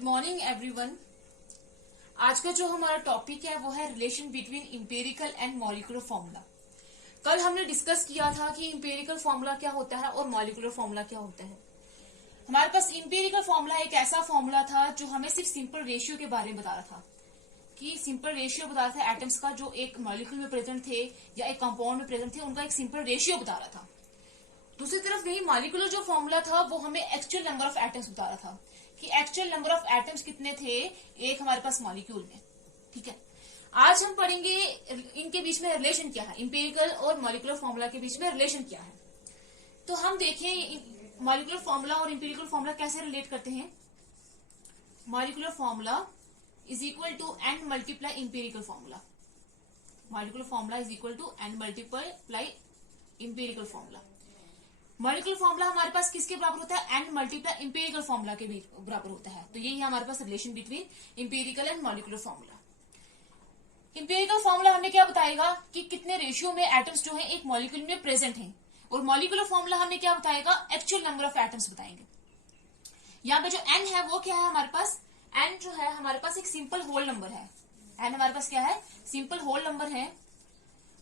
Good morning everyone. आज का जो हमारा टॉपिक है वो है relation between empirical and molecular formula. कल हमने डिस्कस किया था कि इंपेरिकल फॉर्मूला क्या होता है और मॉलिक्यूलर फॉर्मूला क्या होता है। हमारे पास इंपेरिकल फॉर्मूला एक ऐसा फॉर्मूला था जो हमें सिर्फ सिंपल रेशियो के बारे में बता रहा था, कि सिंपल रेशियो बता रहा था एटम्स का जो एक मॉलिक्यूल में प्रेजेंट थे या एक कंपाउंड में प्रेजेंट थे, उनका एक सिंपल रेशियो बता रहा था। दूसरी तरफ वही मॉलिक्यूलर जो फॉर्मूला था वो हमें एक्चुअल नंबर ऑफ एटम्स बता रहा था कि एक्चुअल नंबर ऑफ एटम्स कितने थे एक हमारे पास मॉलिक्यूल में। ठीक है, आज हम पढ़ेंगे इनके बीच में रिलेशन क्या है, इंपेरिकल और मॉलिक्यूलर फॉर्मूला के बीच में रिलेशन क्या है। तो हम देखें मॉलिक्यूलर फॉर्मूला और इंपेरिकल फॉर्मूला कैसे रिलेट करते हैं। Molecular formula is equal to n multiply empirical formula. Molecular formula is equal to n multiply empirical formula. Molecular formula हमारे पास किसके बराबर होता है, एन मल्टीप्लाई इंपेरिकल फॉर्मूला के बराबर होता है। तो यही है हमारे पास relation between empirical and molecular formula. Empirical formula हमें क्या बताएगा कि कितने रेशियो में एटम्स जो है एक मॉलिक्यूल में प्रेजेंट हैं, और मॉलिक्यूलर फॉर्मूला हमें क्या बताएगा, एक्चुअल नंबर ऑफ एटम्स बताएंगे। यहाँ पे जो एन है वो क्या है हमारे पास, एन जो है हमारे पास एक सिंपल होल नंबर है। एन हमारे पास क्या है, सिंपल होल नंबर है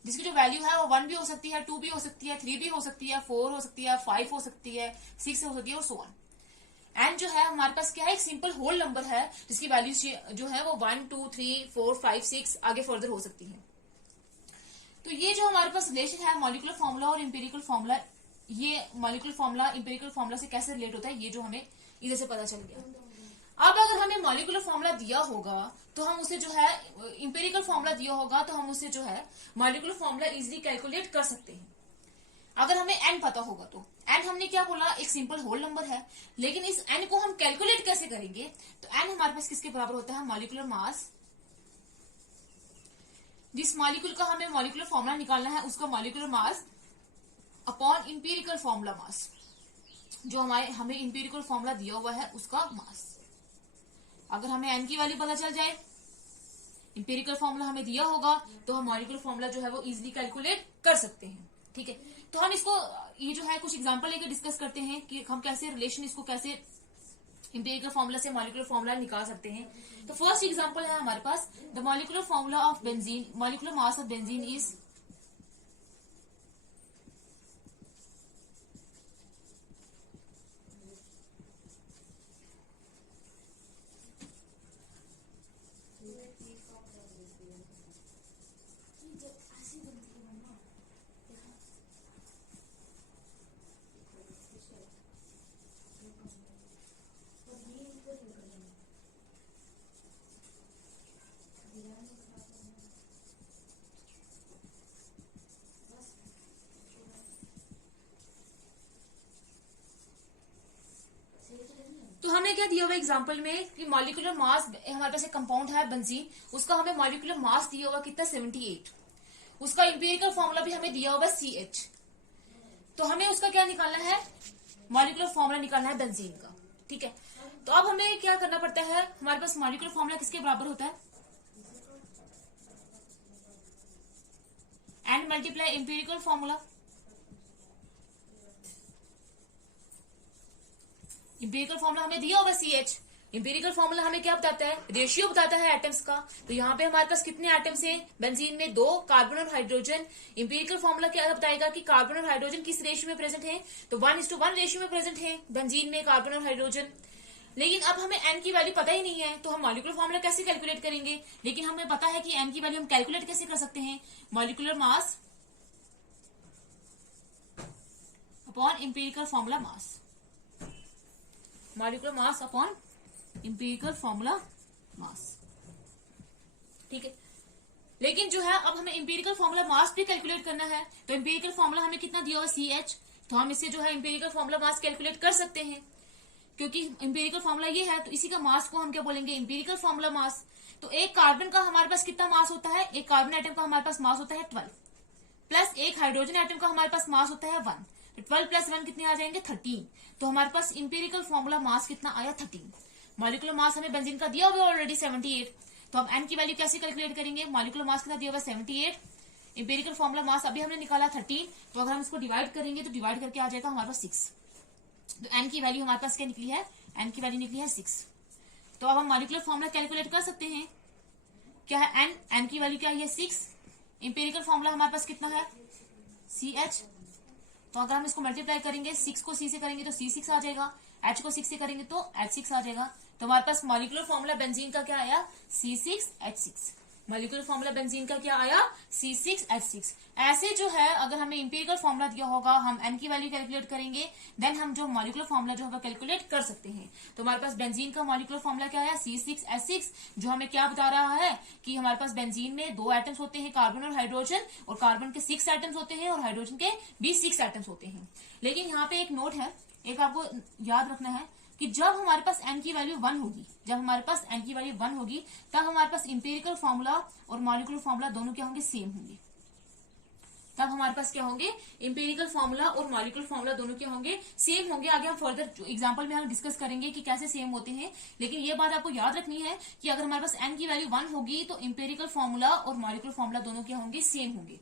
जिसकी जो वैल्यू है वो 1 भी हो सकती है, 2 भी हो सकती है, 3 भी हो सकती है, 4 हो सकती है, 5 हो सकती है, 6 हो सकती है और सो ऑन। एन जो है हमारे पास क्या है, एक सिंपल होल नंबर है जिसकी वैल्यू जो है वो 1, 2, 3, 4, 5, 6 आगे फर्दर हो सकती है। तो ये जो हमारे पास रिलेशन है मॉलिक्यूलर फॉर्मूला और इंपेरिकल फॉर्मूला, ये मॉलिक्यूलर फॉर्मूला इंपेरिकल फॉर्मूला से कैसे रिलेट होता है ये जो हमें इधर से पता चल गया। अब अगर हमें मॉलिक्यूलर फॉर्मूला दिया होगा तो हम उसे जो है इंपेरिकल फॉर्मूला दिया होगा तो हम उसे जो है मॉलिक्यूलर फॉर्मूला इजीली कैलकुलेट कर सकते हैं अगर हमें एन पता होगा। तो एन हमने क्या बोला, एक सिंपल होल नंबर है, लेकिन इस एन को हम कैलकुलेट कैसे करेंगे। तो एन हमारे पास किसके बराबर होता है, मॉलिक्यूलर मास। जिस मॉलिक्यूल का हमें मॉलिक्यूलर फॉर्मूला निकालना है उसका molecular mass upon empirical formula mass, जो हमें इंपेरिकल फॉर्मूला दिया हुआ है उसका मास। अगर हमें एन की वैल्यू पता चल जाए, इंपेरिकल फॉर्मूला हमें दिया होगा, तो हम मॉलिक्यूलर फॉर्मूला जो है वो इजीली कैलकुलेट कर सकते हैं। ठीक है, तो हम इसको ये जो है कुछ एग्जांपल लेकर डिस्कस करते हैं कि हम कैसे रिलेशन इसको कैसे इंपेरिकल फॉर्मूला से मॉलिक्यूलर फॉर्मूला निकाल सकते हैं। तो फर्स्ट एग्जांपल है हमारे पास the molecular formula of benzene, molecular mass of benzene is तो हमें क्या दिया हुआ एग्जांपल में कि मॉलिक्यूलर मास हमारे पास एक कंपाउंड है बेंजीन, उसका हमें मॉलिक्यूलर मास दिया हुआ कितना 78, उसका इंपेरिकल फॉर्मूला भी हमें दिया हुआ CH। तो हमें उसका क्या निकालना है, मॉलिक्यूलर फॉर्मूला निकालना है बेंजीन का। ठीक है, तो अब हमें क्या करना पड़ता है, हमारे पास मॉलिक्यूलर फॉर्मूला किसके बराबर होता है, n multiply empirical formula. Empirical formula हमें दिया होगा CH, इंपेरिकल फॉर्मूला हमें क्या बताता है, रेशियो बताता है एटम्स का। तो यहाँ पे हमारे पास कितने एटम्स हैं बेंजीन में, 2, कार्बन और हाइड्रोजन। इंपेरिकल फॉर्मूला क्या बताएगा कि कार्बन और हाइड्रोजन किस रेशियो में प्रेजेंट है, तो 1:1 रेशियो में प्रेजेंट है बेंजीन में कार्बन और हाइड्रोजन। लेकिन अब हमें एन की वैल्यू पता ही नहीं है, तो हम मॉलिक्यूलर फॉर्मूला कैसे कैलकुलेट करेंगे। लेकिन हमें पता है कि एन की वैल्यू हम कैलकुलेट कैसे कर सकते हैं, molecular mass upon empirical formula mass, molecular mass upon empirical formula mass. ठीक है, लेकिन जो है अब हमें इंपेरिकल फॉर्मूला मास भी कैलकुलेट करना है। तो इंपेरिकल फॉर्मूला हमें कितना दिया हुआ CH, तो हम इससे जो है इंपेरिकल फॉर्मूला मास कैलकुलेट कर सकते हैं, क्योंकि इंपेरिकल फॉर्मूला ये है। तो इसी का मास को हम क्या बोलेंगे, इंपेरिकल फॉर्मूला मास। तो एक कार्बन का हमारे पास कितना मास होता है, एक कार्बन एटम का हमारे पास मास होता है 12, प्लस एक हाइड्रोजन एटम का हमारे पास मास होता है 1। 12 + 1 कितने आ जाएंगे, 13। तो हमारे पास इंपेरिकल फॉर्मूला मास कितना आया, 13। मॉलिक्यूलर मास हमें बेंजीन का दिया हुआ ऑलरेडी 78, तो हम एन की वैल्यू कैसे कैलकुलेट करेंगे, मॉलिक्यूलर मास कितना दिया हुआ 78, इंपेरिकल फॉर्मूला मास अभी हमने निकाला 13, तो अगर हम इसको डिवाइड करेंगे तो डिवाइड करके आ जाएगा हमारे पास 6। तो एन की वैल्यू हमारे पास क्या निकली है, एन की वैल्यू निकली है 6। तो अब हम मॉलिक्यूलर फॉर्मूला कैलकुलेट कर सकते हैं। क्या है एन, एन की वैल्यू क्या है 6। इंपेरिकल फॉर्मूला हमारे पास कितना है CH। तो अगर हम इसको मल्टीप्लाई करेंगे 6 को C से करेंगे तो C6 आ जाएगा, H को 6 से करेंगे तो H6 आ जाएगा। तो हमारे पास मॉलिक्यूलर फॉर्मूला बेंजीन का क्या आया C6H6। मॉलिक्यूलर फॉर्मूला बेंजीन का क्या आया C6H6। ऐसे जो है अगर हमें इंपेरिकल फॉर्मूला दिया होगा हम एन की वैल्यू कैलकुलेट करेंगे, देन हम जो मॉलिक्यूलर फॉर्मूला जो होगा कैलकुलेट कर सकते हैं। तो हमारे पास बेंजीन का मॉलिक्यूलर फॉर्मूला क्या है C6H6, जो हमें क्या बता रहा है कि हमारे पास बेंजीन में 2 एटम्स होते हैं, कार्बन और हाइड्रोजन, और कार्बन के 6 एटम्स होते हैं और हाइड्रोजन के भी 6 एटम्स होते हैं। लेकिन यहाँ पे एक नोट है, एक आपको याद रखना है कि जब हमारे पास n की वैल्यू 1 होगी, जब हमारे पास n की वैल्यू 1 होगी, तब हमारे पास इंपेरिकल फॉर्मूला और मॉलिक्यूलर फॉर्मूला दोनों क्या होंगे सेम होंगे। तब हमारे पास क्या होंगे इंपेरिकल फॉर्मूला और मॉलिक्यूलर फॉर्मूला दोनों क्या होंगे सेम होंगे। आगे हम फर्दर एग्जांपल में हम डिस्कस करेंगे कि कैसे सेम होते हैं। लेकिन ये बात आपको याद रखनी है कि अगर हमारे पास n की वैल्यू 1 होगी तो इंपेरिकल फॉर्मूला और मॉलिक्यूलर फॉर्मूला दोनों क्या होंगे सेम होंगे।